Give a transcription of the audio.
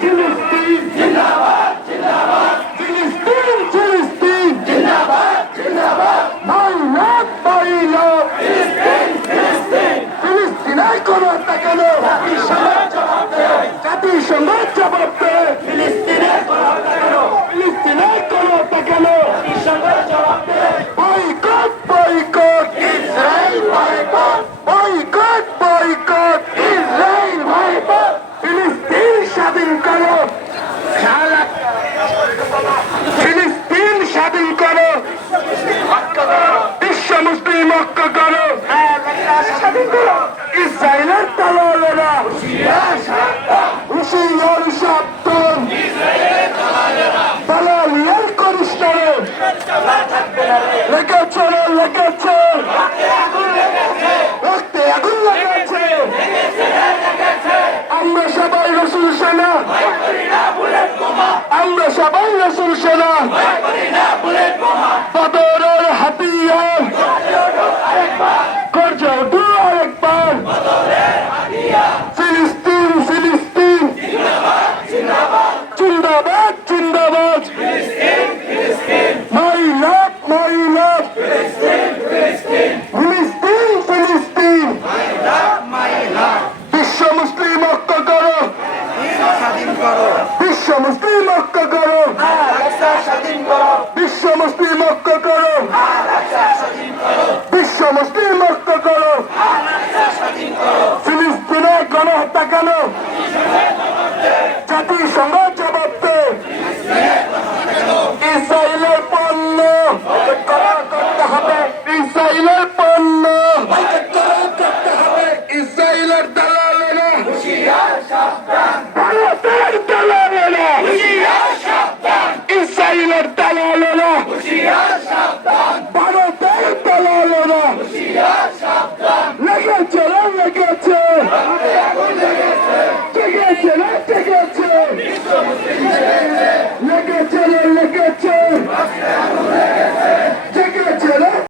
ফিলিস্তিন ফিলিস্তিন ফিলিস্তিন মাই লাভ মাই লাভ ফিলিস্তিনের কোন হত্যা কেন জাতিসংঘ জবাব দেয় ফিলিস্তিনের কোন হত্যা কেন ফিলিস্তিনের কোন হত্যা কেন boycott boycott Israel boycott boycott boycott Israel boycott ফিলিস্তিন স্বাধীন করো খেলা ফিলিস্তিন স্বাধীন করো বিশ্ব মুসলিম ঐক্য করো। ইসরায়েলের তালালেরা হুশিয়ার সাবধান দালালিয়ার করিস না লেগেছে লেগেছে। রক্তে আগুন লেগেছে। আমরা সবাই রসুল সেনা। আমরা সবাই রসুল সেনা। বদরের হাতিয়ার করছে? দু আরেকবার ফিলিস্তিন ফিলিস্তিন। জিন্দাবাদ জিন্দাবাদ। মাই লাভ মাই লাভ ফিলিস্তিন ফিলিস্তিন। বিশ্ব মুসলিম ঐক্য করো। বিশ্ব মুসলিম ঐক্য করো। বিশ্ব মুসলিম ঐক্য করো বিশ্ব মুসলিম ঐক্য করো ফিলিস্তিনে গণহত্যা কেন জাতিসংঘ জবাব দে ইসরায়েলের পণ্য করতে হবে ইসরায়েলের পণ্য করতে হবে ইসরায়েলের দালালেরা ভারতের দালালেরা ভারতের দালালেরা লেগেছে। লেগেছে লেগেছে।